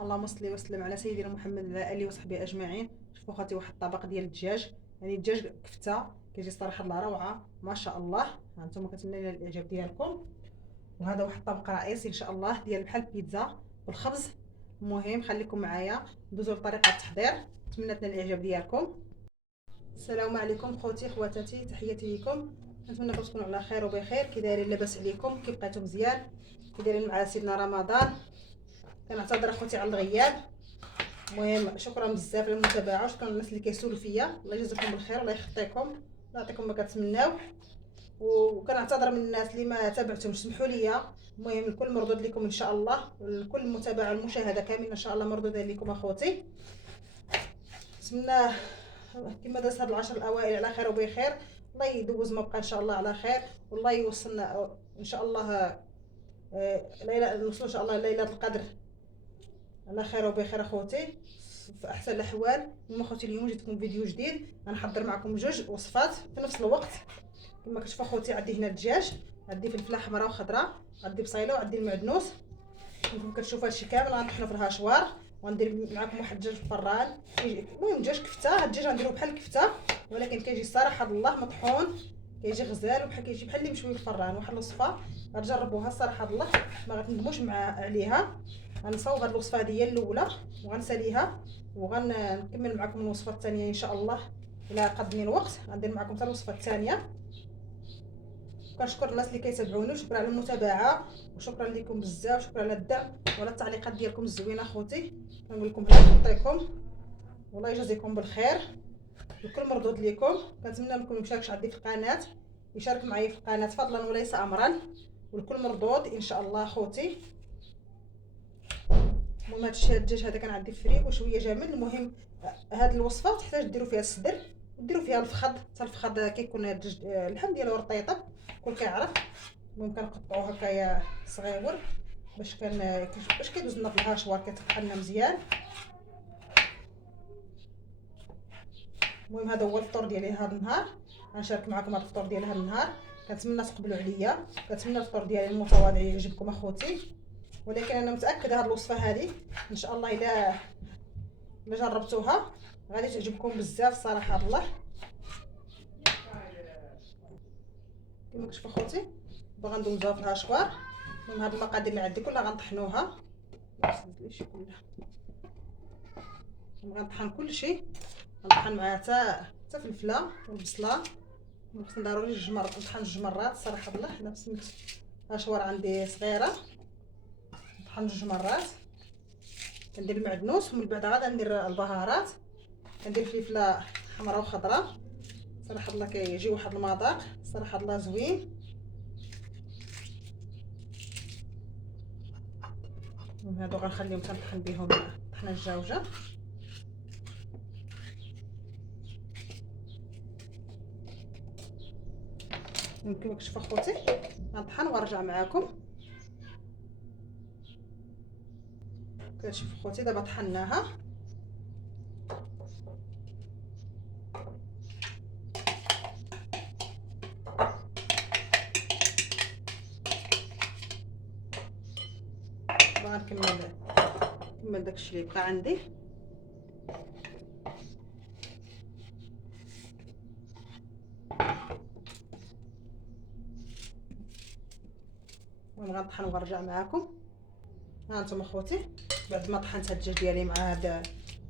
اللهم صل وسلم على سيدنا محمد وعلى اله وصحبه اجمعين. شوفوا خواتي واحد الطبق ديال الدجاج، يعني الدجاج كفته كيجي صراحه الله روعه ما شاء الله. ها انتم كنتمنى الاعجاب ديالكم. وهذا واحد الطبق رئيسي ان شاء الله ديال بحال البيتزا بالخبز. المهم خليكم معايا ندوزو لطريقه التحضير. نتمنى تنال الاعجاب ديالكم. السلام عليكم خوتي خواتاتي، تحياتي لكم. نتمنى تكونوا على خير وبخير. كي دايرين لاباس عليكم؟ كي بقيتو مزيان؟ كي دايرين مع سيدنا رمضان؟ كنعتذر اخوتي على الغياب. المهم شكرا بزاف للمتابعه، وشكرا للناس اللي كيسولوا فيا. الله يجزيكم بالخير، الله يخطيكم، الله يعطيكم ما كتمناو. وكنعتذر من الناس اللي ما تابعتهمش، سمحوا لي. المهم الكل مردود لكم ان شاء الله، الكل المتابعه والمشاهده كامل ان شاء الله مردوده لكم اخوتي. نتمنى كما داز هاد العشر الاوائل على خير وبخير. الله يدوز ما بقى ان شاء الله على خير، والله يوصلنا ان شاء الله ليله، نوصلوا ان شاء الله ليله القدر على خير وبخير اخوتي في احسن الاحوال. المهم اخوتي اليوم جيت لكم فيديو جديد، غنحضر معكم جوج وصفات في نفس الوقت. كما كتشوفوا اخوتي عندي هنا الدجاج، عندي فلفله حمراء وخضراء، عندي بصيله وعندي المعدنوس. كما كتشوفوا هادشي كامل غنطحنو في الهاشوار، وغندير معكم واحد الدجاج في الفران. المهم دجاج كفته، هاد الدجاج غنديروه بحال الكفته، ولكن كيجي الصراحه الله مطحون، كيجي غزال وبحال كيجي بحال اللي مشوي في الفران. واحد الوصفه غتجربوها الصراحه الله ما غتندموش عليها. غنصاوب هاد الوصفه هذه هي الاولى وغنساليها، وغنكمل معكم الوصفه الثانيه ان شاء الله. الى قدني الوقت غندير معكم حتى الوصفه الثانيه. كنشكر الناس اللي كيتابعوني، وشكرا على المتابعه، وشكرا لكم بزاف، شكرا على الدعم وعلى التعليقات ديالكم الزوينه اخوتي. كنقول لكم الله يعطيكم والله يجازيكم بالخير. الكل مردود لكم. كنتمنى منكم المشاركه عندي في القناه، يشارك معايا في القناه فضلا وليس امرا، والكل مردود ان شاء الله اخوتي. المهم هادشي الدجاج هذا كان عندي فريك وشويه جامد. المهم هاد الوصفه تحتاج ديروا فيها الصدر وديروا فيها الفخذ، حتى الفخذ كيكون الدجاج اللحم ديالو رطيطه الكل كيعرف. المهم كنقطعوه هكايا صغيور باش كيدوز لنا في الهاشوار كيتطحن لنا مزيان. المهم هذا هو الفطور ديالي هذا النهار، غنشارك معكم هذا الفطور ديال هذا النهار. كنتمنى تقبلوا عليا، كنتمنى الفطور ديالي المتواضع يعجبكم اخوتي. ولكن انا متاكده هذه الوصفه هذه ان شاء الله الا جربتوها غادي تعجبكم بزاف صراحه الله. كما كتشوفوا اخوتي باغا ندوزوها في الهاشوار. المهم هاد المقادير اللي عندي كلها غنطحنوها، غنطحن كلشي، غنطحن معاها حتى فلفله والبصله. خصنا ضروري جوج مرات نطحن جوج مرات صراحه الله. حنا في سميت هاشوار عندي صغيره، نطحن جوج مرات. كندير المعدنوس ومن بعد عاد ندير البهارات. كندير فلفله حمراء وخضراء، صراحه الله كيجي واحد المذاق صراحه الله زوين. المهم هادو غنخليهم تنطحن بهم طحنه الجوجه. كما كتشوفوا اخوتي غنطحن وارجع معاكم. كتشوفوا اخوتي دابا طحناها. غنكمل داكشي اللي بقى عندي. غنطحن وغنرجع معاكم. ها انتم اخوتي بعد ما طحنت هاد الدجاج ديالي مع هاد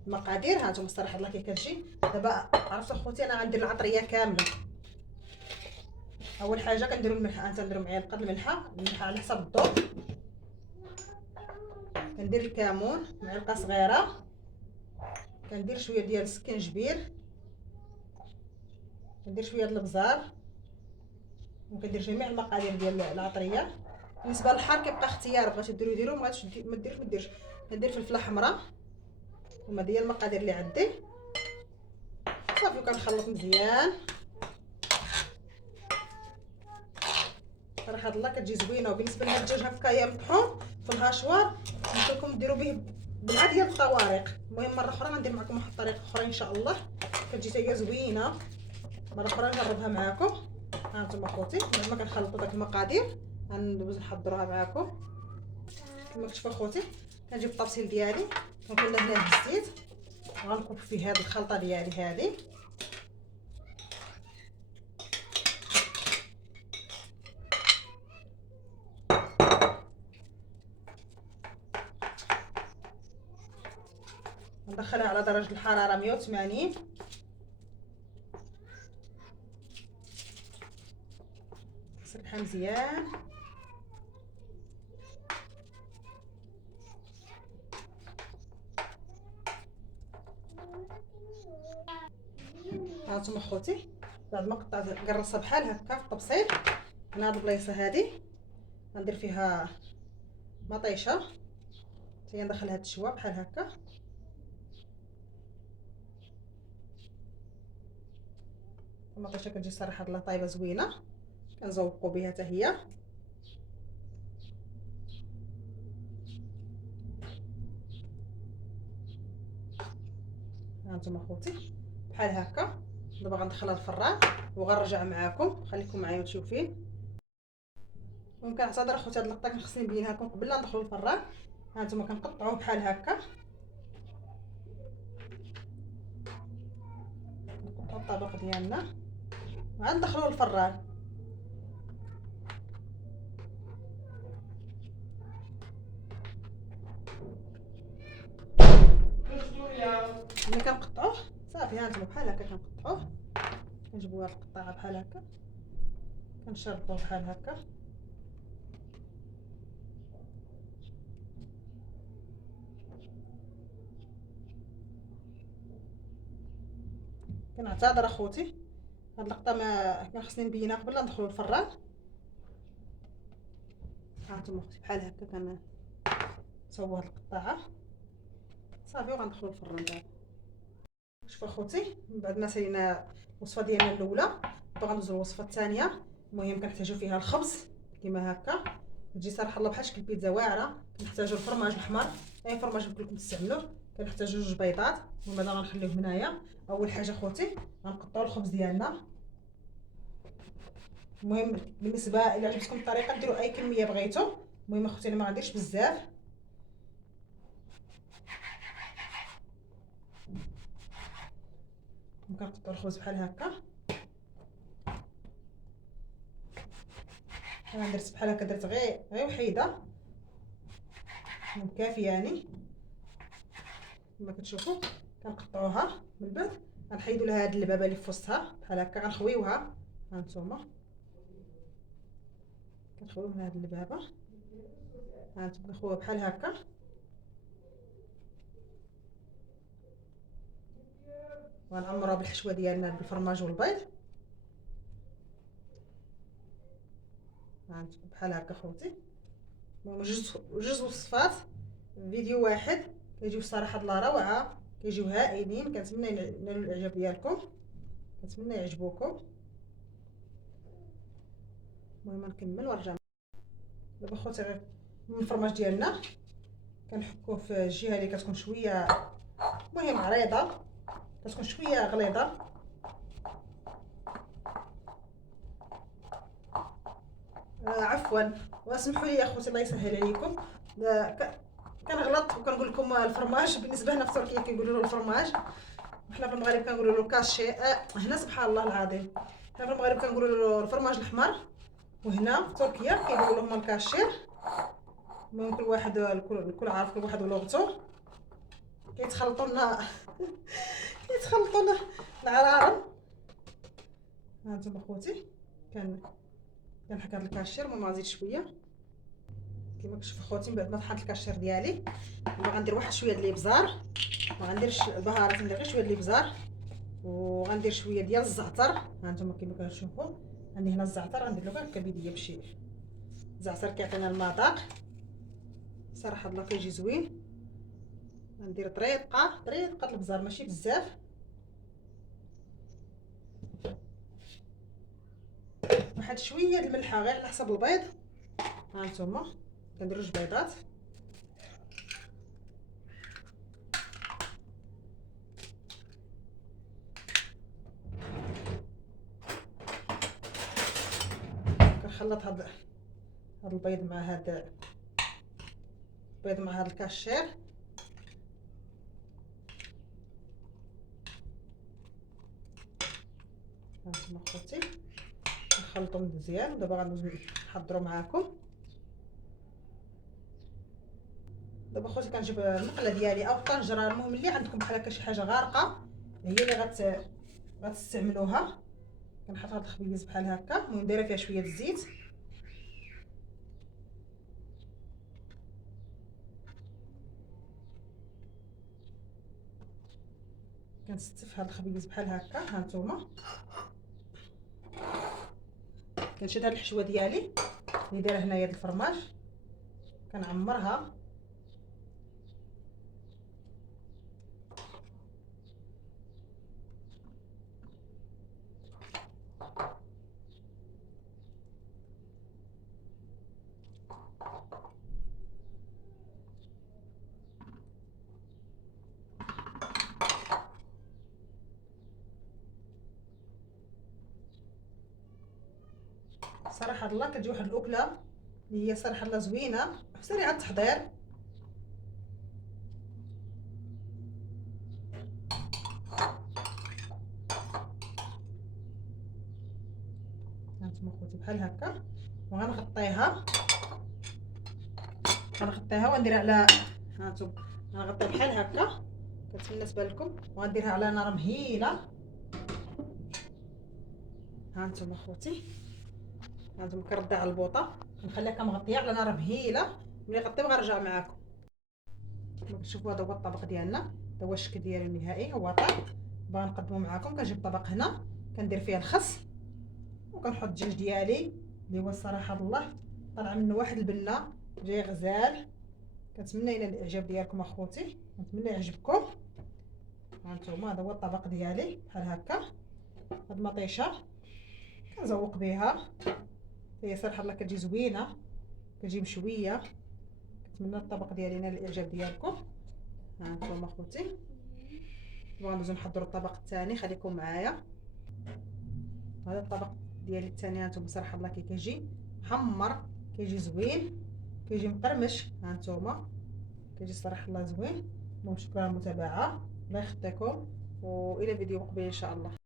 المقادير، ها انتم الصراحه الله كي كتجي. دابا عرفتوا اخوتي انا غندير العطريه كامله. اول حاجه كنديروا الملح، تنديروا معلقه الملح على حسب الذوق. كندير الكمون معلقه صغيره، كندير شويه ديال السكنجبير، كندير شويه ديال الابزار، وكندير جميع المقادير ديال العطريه. بالنسبه للحار كيبقى اختيار، بغيتو ديروا ما ديروش. كندير فلفله حمراء. هما ديال المقادير اللي عندي صافي، وكنخلط مزيان. صراحه الله كتجي زوينه. وبالنسبه لهاد الدجاج هكايا مطحون في الهاشوار قلت لكم ديروا به بالعاد ديال الطوارق. المهم مره اخرى غندير معكم واحد الطريقه اخرى ان شاء الله كتجي حتى هي زوينه، مره اخرى نجربها معكم. ها انتم اخوتي بعد ما كنخلطوا داك المقادير غندوز نحضروها معكم. كما كتشوفوا اخوتي كنجيب الطبسيل ديالي كنكون هنا بالزيت وغنكب فيه هذه الخلطه ديالي هذه. ندخلها على درجه الحراره 180. نسرحها مزيان. هانتوما خوتي بعد ما قطعت قرصه بحال هكا في الطبسيل، من هاد البلايصه هادي غندير فيها مطيشه حتى ندخلها تشوى بحال هكا. المطيشه كتجي صراحه الله طايبه زوينه، كنزوقوا بها حتى هي. هانتوما خوتي بحال هكا. دابا غندخلها الفران وغنرجع معاكم، خليكم معايا وتشوفين. ممكن اعتذر اخوتي هاد اللقطه كان خصني نبينها لكم قبل لا ندخلوا الفران. هانتوما كنقطعوه بحال هكا، نقطعوا الطبق ديالنا وعاد ندخلوه الفران. ملي كنقطعوه صافي هانتوما بحال هكا كنقطعوه، كنجيبوا هاد القطاعه بحال هكا كنشربوه بحال هكا. كنعتذر اخوتي هاد اللقطه ما كان خصني نبينها قبل لا ندخلوا الفران. هانتوما اختي بحال هكا كنصوب هاد القطاعه صافي وغندخلوا الفران دابا. شوفوا اخوتي من بعد ما سالينا الوصفه ديالنا الاولى دابا غندوزو للوصفه الثانيه. المهم كنحتاجو فيها الخبز كيما هكا، تجي صراحه الله بحال شكل بيتزا واعره. كنحتاجو الفرماج الاحمر، اي فرماج يمكن لكم تستعملوه. كنحتاجو جوج بيضات وماذا غنخليوه هنايا. اول حاجه اخوتي غنقطعوا الخبز ديالنا. المهم بالنسبه الى عجبتكم الطريقه ديروا اي كميه بغيتو. المهم اخوتي انا ما غنديرش بزاف. كنقطعوا الخبز بحال هكا. انا درت بحال هكا، درت غير وحيده كافي يعني كما كتشوفوا. كنقطعوها من بعد غنحيدوا لها هاد اللبابه اللي في وسطها بحال هكا، غنخويوها. هانتوما كنخويو من هاد اللبابه، هانتوما كنخويوها بحال هكا. وغنعمروها بالحشوه ديالنا بالفرماج والبيض. هانتوما بحال هكا خوتي. المهم جوج وصفات فيديو واحد كيجيو صراحه الله روعه، كيجيو هائلين. كنتمنى ينالوا الاعجاب ديالكم، كنتمنى يعجبوكم. المهم نكمل ونرجع. دابا خوتي من الفرماج ديالنا كنحكوه في الجهه اللي كتكون شويه المهم عريضه، كتكون شويه غليظه. عفوا واسمحوا لي يا اخوتي الله يسهل عليكم. كنغلط وكنقول لكم الفرماج. بالنسبه هنا في تركيا كيقولوا له الفرماج، وحنا في المغرب كنقولوا له كاشي. هنا سبحان الله العظيم حنا في المغرب كنقولوا له الفرماج الاحمر، وهنا في تركيا كيقولوا لهم الكاشير. المهم كل واحد الكل عارف كل واحد ولغته. كيتخلطوا لنا كيتخلطوا لنا العرارم. ها انتم اخوتي كنحك هذا الكاشير. المهم غنزيد شويه كما كتشوفوا اخوتي. من بعد ما طحنت الكاشير ديالي دابا غندير واحد شويه ديال الابزار، ما غنديرش البهارات، ندير غير شويه ديال الابزار وغندير شويه ديال الزعتر. ها انتم كما كتشوفوا عندي هنا الزعتر، غندير له غير كبيديه بشي الزعتر كيعطينا المذاق صراحه الله كيجي زوين. غندير طريقه البزار ماشي بزاف. واحد شويه د الملحه غير على حسب البيض. ها انتم كندير جوج بيضات. كنخلط هاد البيض مع هاد بيض مع هذا الكاشير. هانتوما اخوتي نخلطوا مزيان. ودابا غندوزو نحضروا معاكم. دابا اخوتي كنجيب المقله ديالي او الطنجره، المهم اللي عندكم بحال هكا شي حاجه غارقه هي اللي غتستعملوها. كنحط هاد الخبيز بحال هكا، المهم دايره فيها شويه الزيت. كنستف هاد الخبيز بحال هكا. هانتوما كنشد هاد الحشوه ديالي اللي دايره هنايا د الفرماج، كنعمرها. صراحه الله كتجي واحد الاكله اللي هي صراحه الله زوينه وسريعه التحضير. هانتوما اخوتي بحال هكا. وغنغطيها ونديرها على، هانتوما غنغطيها بحال هكا كتمنى تبان لكم، وغنديرها على نار مهيله. هانتوما اخوتي هانتوما كنردها على البوطه، نخليها كمغطيه على نار مهيله. ملي غطيو غنرجع معاكم. كما كتشوفوا هذا هو الطبق ديالنا، هذا هو الشكل ديالو النهائي، هو طاب. باغا نقدمو معاكم. كنجيب طبق هنا كندير فيه الخس، وكنحط الدجاج ديالي اللي هو الصراحه الله طالع منه واحد البنه جاي غزال. كنتمنى ينال الاعجاب ديالكم اخوتي، كنتمنى يعجبكم. هانتوما هذا هو الطبق ديالي بحال هكا. هاد المطيشه كنزوق بها، هي صراحه الله كتجي زوينه، كتجي مشويه. كنتمنى الطبق ديالي ينال الاعجاب ديالكم. هانتوما اخوتي غندوزو نحضروا الطبق الثاني، خليكم معايا. هذا الطبق ديالي الثاني هانتوما صراحه الله كيجي محمر، كيجي زوين، كيجي مقرمش. هانتوما كيجي صراحه الله زوين. شكرا على المتابعه، الله يخطيكم، والى فيديو مقبل ان شاء الله.